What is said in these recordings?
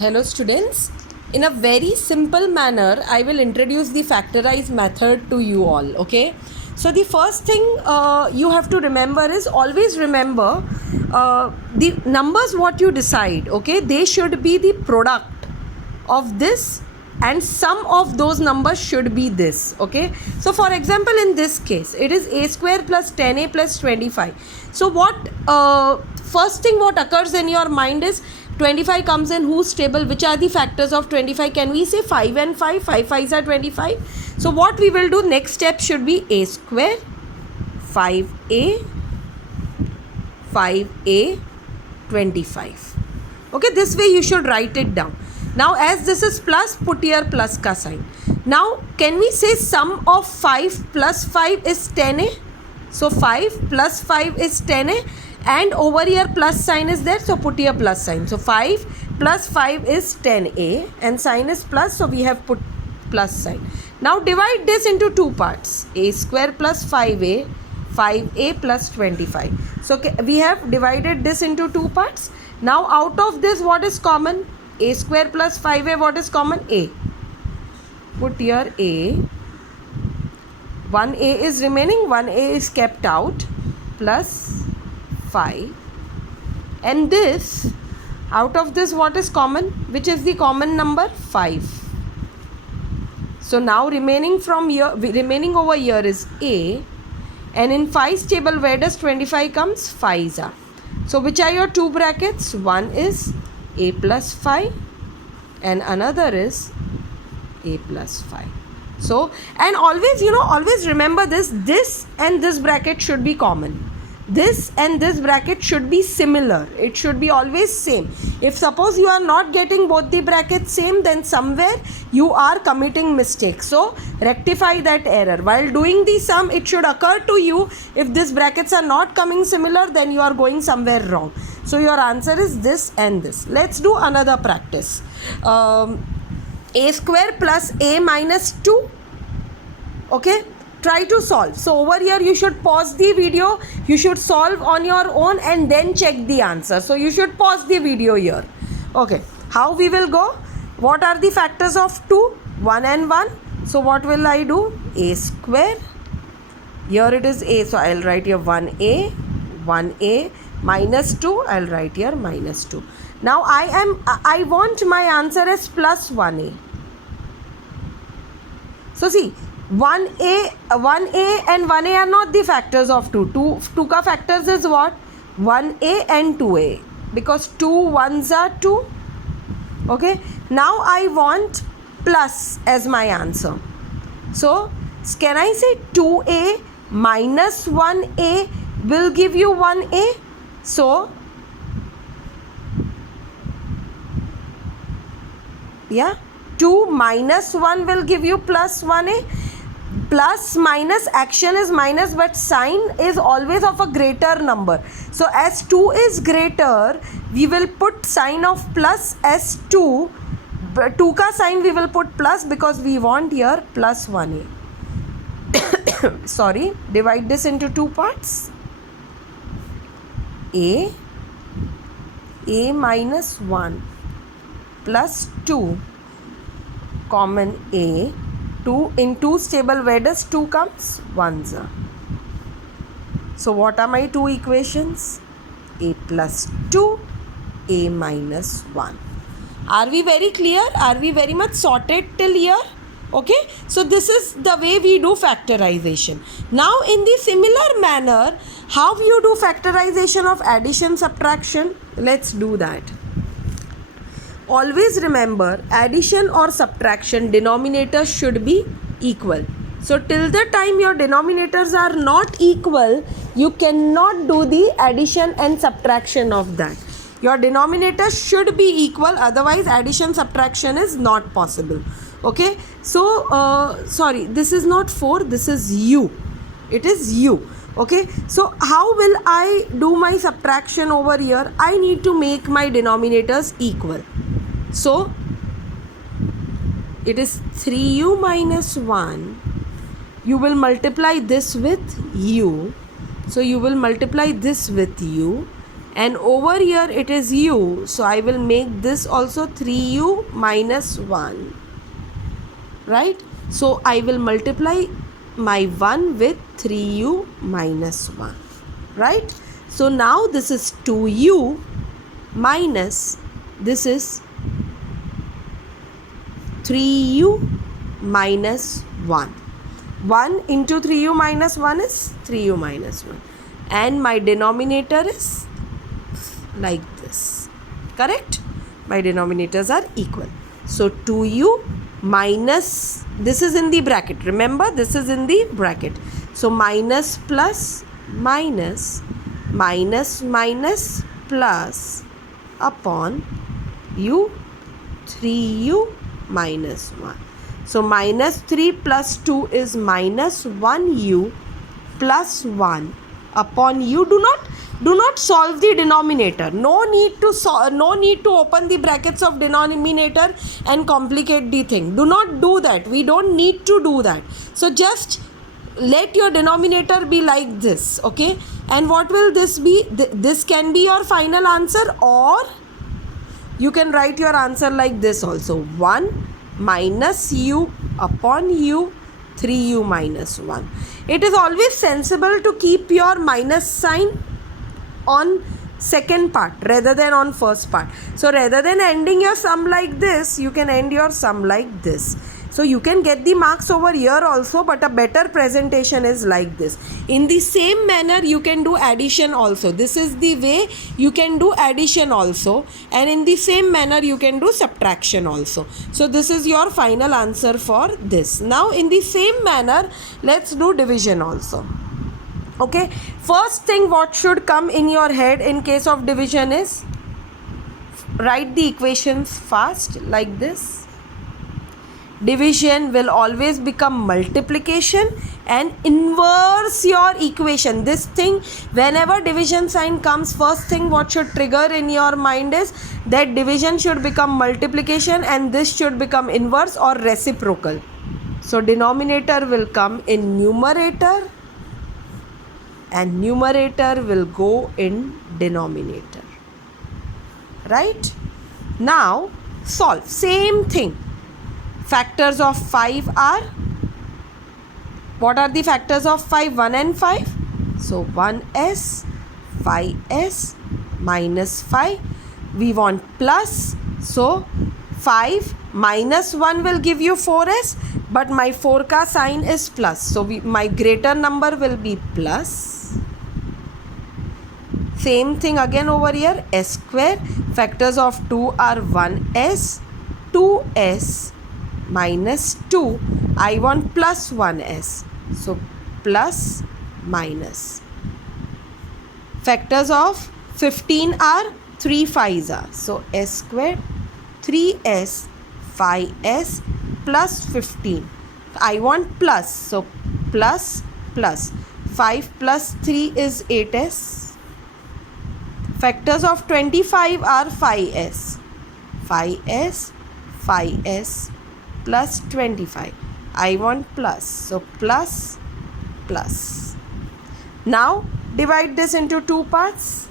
Hello students, in a very simple manner I will introduce the factorize method to you all. Okay, so the first thing you have to remember is always remember the numbers what you decide. Okay, they should be the product of this and sum of those numbers should be this. Okay, so for example in this case it is a square plus 10a plus 25. So what first thing what occurs in your mind is 25 comes in whose table, which are the factors of 25? Can we say 5 and 5? 5 5s are 25. So what we will do, next step should be a square 5a 5a 25. Okay, this way you should write it down. Now as this is plus, put your plus ka sign. Now can we say sum of 5 plus 5 is 10a? So 5 plus 5 is 10a. And over here plus sign is there, so put here plus sign. So 5 plus 5 is 10a and sign is plus, so we have put plus sign. Now divide this into two parts, a square plus 5a 5a plus 25. So we have divided this into two parts. Now out of this what is common? A square plus 5a, what is common? A. Put here a. 1a is remaining, 1a is kept out, plus 5, and this, out of this what is common? Which is the common number? 5. So now remaining over here is a, and in 5's table where does 25 comes? 5's are. So which are your two brackets? One is a plus 5 and another is a plus 5. So, and always remember this and this bracket should be common. This and this bracket should be similar. It should be always same. If suppose you are not getting both the brackets same, then somewhere you are committing mistake. So rectify that error. While doing the sum, it should occur to you, if these brackets are not coming similar, then you are going somewhere wrong. So your answer is this and this. Let's do another practice. A square plus a minus 2. Okay, try to solve. So over here you should pause the video, you should solve on your own and then check the answer. So you should pause the video here. Okay, how we will go? What are the factors of 2? 1 and 1. So what will I do? A square, here it is a, so I'll write here 1a minus 2, I'll write here minus 2. Now I want my answer as plus 1a. So see, 1a and 1a are not the factors of 2. 2 ka factors is what? 1a and 2a, because 2 1s are 2. Okay, now I want plus as my answer. So can I say 2a minus 1a will give you 1a? So yeah, 2 minus 1 will give you plus 1a. Plus minus, action is minus, but sign is always of a greater number. So as 2 is greater, we will put sign of plus as 2. 2 ka sign we will put plus because we want here plus 1a. Sorry, divide this into two parts. A minus 1 plus 2 common a. 2 in 2's table where does 2 comes? 1's. So what are my two equations? A plus 2, a minus 1. Are we very clear? Are we very much sorted till here? Okay, so this is the way we do factorization. Now in the similar manner, how you do factorization of addition, subtraction? Let's do that. Always remember, addition or subtraction denominators should be equal. So till the time your denominators are not equal, you cannot do the addition and subtraction of that. Your denominators should be equal, otherwise addition subtraction is not possible. Okay, so sorry, this is not 4, this is u. It is u. Okay, so how will I do my subtraction over here? I need to make my denominators equal. So it is 3u minus 1. You will multiply this with u. So you will multiply this with u and over here it is u, so I will make this also 3u minus 1, right? So I will multiply my 1 with 3u minus 1, right? So now this is 2u minus, this is 3u minus 1. 1 into 3u minus 1 is 3u minus 1, and my denominator is like this, correct? My denominators are equal. So 2u minus, this is in the bracket, remember this is in the bracket. So minus plus minus, minus minus plus upon u, 3u minus 1. So minus 3 plus 2 is minus 1u plus 1 upon u. Do not solve the denominator. No need to open the brackets of denominator and complicate the thing. Do not do that. We don't need to do that. So just let your denominator be like this, okay? And what will this be? This can be your final answer, or you can write your answer like this also. 1 minus u upon u, 3u minus 1. It is always sensible to keep your minus sign on second part rather than on first part. So rather than ending your sum like this, you can end your sum like this. So you can get the marks over here also, but a better presentation is like this. In the same manner, you can do addition also. This is the way you can do addition also, and in the same manner you can do subtraction also. So this is your final answer for this. Now in the same manner, let's do division also. Okay, first thing what should come in your head in case of division is write the equations fast like this. Division will always become multiplication, and inverse your equation. This thing, whenever division sign comes, first thing what should trigger in your mind is that division should become multiplication and this should become inverse or reciprocal. So denominator will come in numerator and numerator will go in denominator, right? Now solve. Same thing. Factors of 5 are, what are the factors of 5? 1 and 5. So 1s, 5s minus 5. We want plus. So 5 minus 1 will give you 4s, but my 4 ka sign is plus. So my greater number will be plus. Same thing again over here, s square. Factors of 2 are 1s, 2s minus 2. I want plus 1s. So plus minus. Factors of 15 are 3 5s are. So s squared, 3s, 5s plus 15. I want plus. So plus plus. 5 plus 3 is 8s. Factors of 25 are 5s. 5s, 5s plus 25. I want plus. So plus plus. Now divide this into two parts.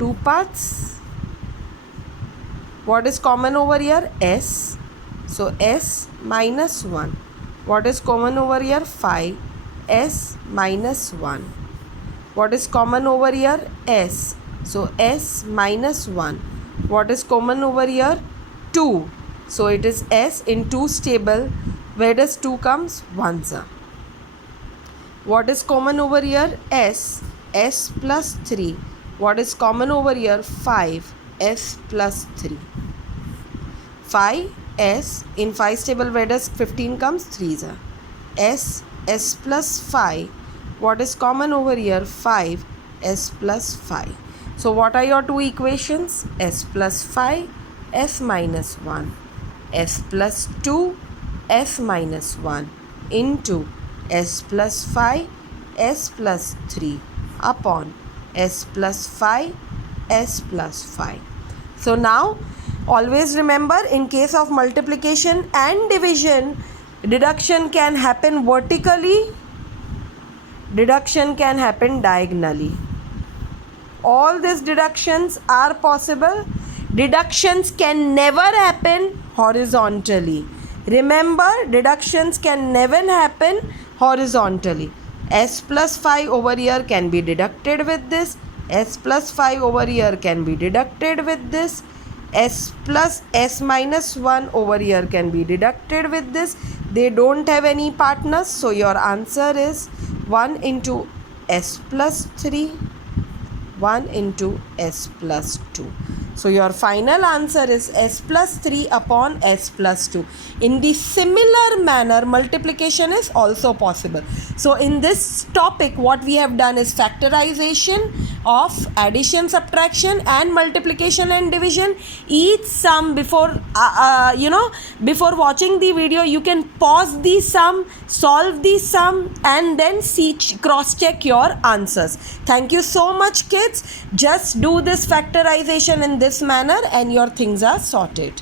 Two parts. What is common over here? S. So s minus 1. What is common over here? 5. S minus 1. What is common over here? S. So s minus 1. What is common over here? 2. So it is s in 2's table. Where does 2 comes? 1's. What is common over here? S. S plus 3. What is common over here? 5. S plus 3. 5 s in 5's table. Where does 15 comes? 3's. S. S plus 5. What is common over here? 5. S plus 5. So what are your two equations? S plus 5. S minus 1. S plus 2. S minus 1 into s plus 5. S plus 3 upon s plus 5. S plus 5. So now always remember, in case of multiplication and division, deduction can happen vertically, deduction can happen diagonally. all these deductions are possible. Deductions can never happen horizontally. Remember, deductions can never happen horizontally. S plus 5 over here can be deducted with this. S plus 5 over here can be deducted with this. S plus S minus 1 over here can be deducted with this. They don't have any partners, so your answer is 1 into S plus 3, 1 into S plus 2. So your final answer is S plus 3 upon S plus 2. In the similar manner, multiplication is also possible. So in this topic, what we have done is factorization of addition, subtraction and multiplication and division. Each sum before before watching the video, you can pause the sum, solve the sum and then see, cross check your answers. Thank you so much, kids. Just do this factorization in this manner and your things are sorted.